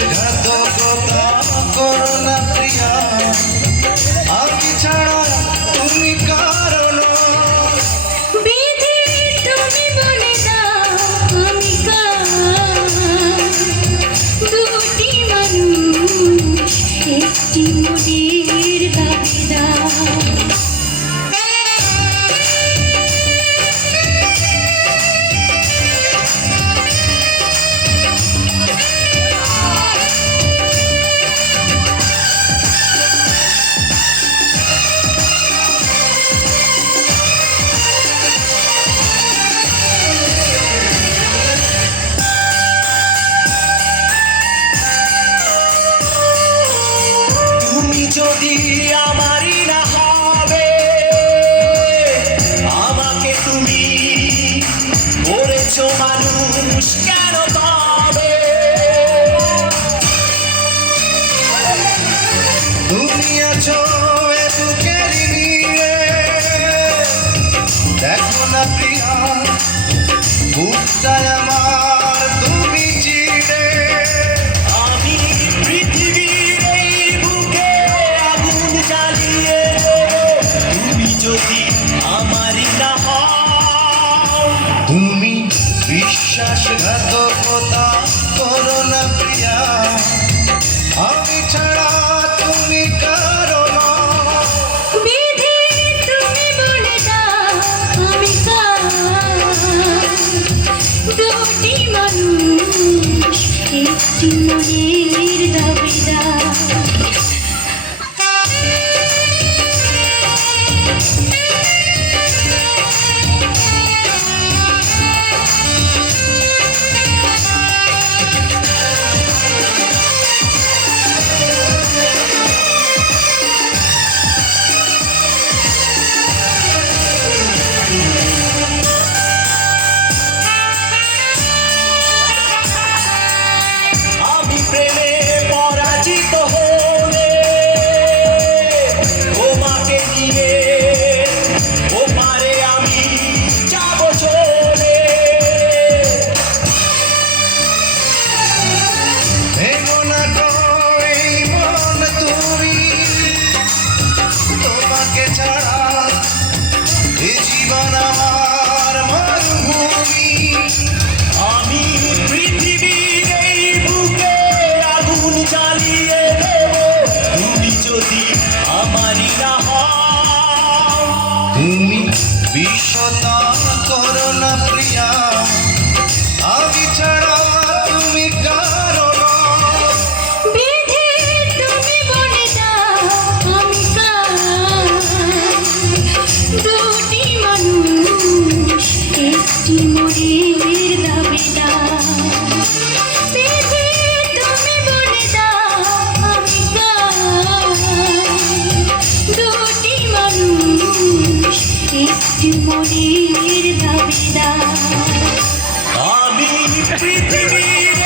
বিশ্বাসঘাতকতা করো না প্রিয়া, আমি ছাড়া তুমি কারণ। বিধি তুমি বলে দাও আমি কার, দুটি মানুষ একটি মনের দাবিদার। যদি আমারই না হবে, আমাকে তুমি করেছো মানুষ কেন তবে? তুমি আছো এ বুকের নিয়ে, দেখো না প্রিয়া বুকটায় আমার তুমি চিড়ে। আমি পৃথিবীর এই বুকে আগুন জ্বালিয়ে তুমি যদি আমারই না হও। তুমি বিশ্বাসঘাতকতা করো না প্রিয়া, আমি ছাড়া তুমি কারো না। বিধি তুমি বলে দাও আমি কার, দুটি মানুষ একটি মনের দাবিদার। আমি প্রেমে পরাজিত হলে তোমাকে নিয়ে ওপারে আমি যাব চলে। ভেঙো না গো এই মন তুমি, তোমাকে ছাড়া এ জীবন আমার মরুভূমি। আমি পৃথিবীর এই বুকে আগুন জ্বালিয়ে দেব তুমি যদি আমারই না হও। তুমি বিশ্বতা করো না প্রিয়া, আমি ছাড়া তুমি কারো না। বিধি তুমি বলে দাও আমি কার, দুটি মানুষ একটি মনের দাবিদার। বিধি তুমি বলে দাও আমি কার, দুটি মানুষ একটি মনের দাবিদার। আমি পৃথিবীর